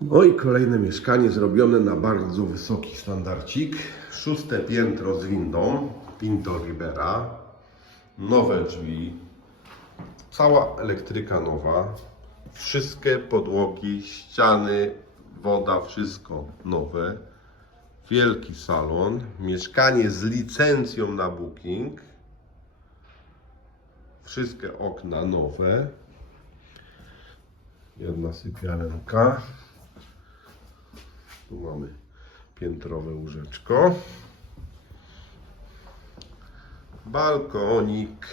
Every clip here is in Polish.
No i kolejne mieszkanie zrobione na bardzo wysoki standardcik. Szóste piętro z windą, Pinto Ribera. Nowe drzwi. Cała elektryka nowa. Wszystkie podłogi, ściany, woda, wszystko nowe. Wielki salon. Mieszkanie z licencją na booking. Wszystkie okna nowe. Jedna sypialenka. Tu mamy piętrowe łóżeczko. Balkonik.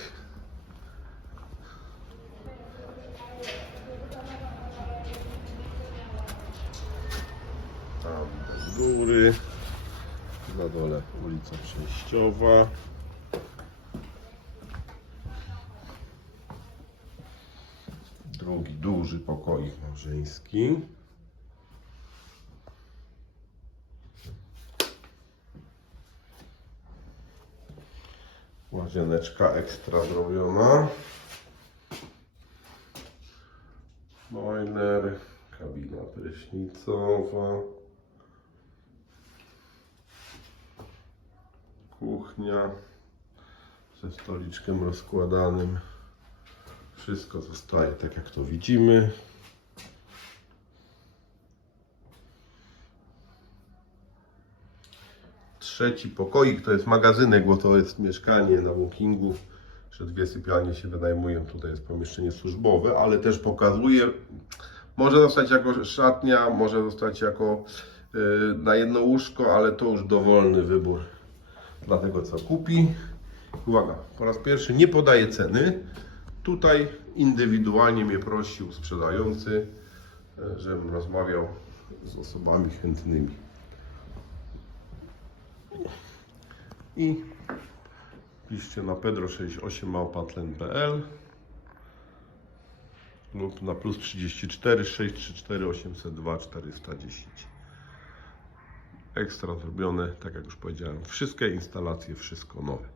Tam do góry. Na dole ulica Przejściowa. Drugi duży pokoik małżeński. Łazieneczka ekstra zrobiona. Boiler, kabina prysznicowa. Kuchnia ze stoliczkiem rozkładanym. Wszystko zostaje tak jak to widzimy. Trzeci pokoik to jest magazynek, bo to jest mieszkanie na bookingu, że dwie sypialnie się wynajmują. Tutaj jest pomieszczenie służbowe, ale też pokazuje, może zostać jako szatnia, może zostać jako y, na jedno łóżko, ale to już dowolny wybór dla tego, co kupi. Uwaga, po raz pierwszy nie podaje ceny. Tutaj indywidualnie mnie prosił sprzedający, e, żebym rozmawiał z osobami chętnymi. I piszcie na pedro68małpatlen.pl lub na plus 34 634 802 410. Ekstra zrobione, tak jak już powiedziałem, wszystkie instalacje, wszystko nowe.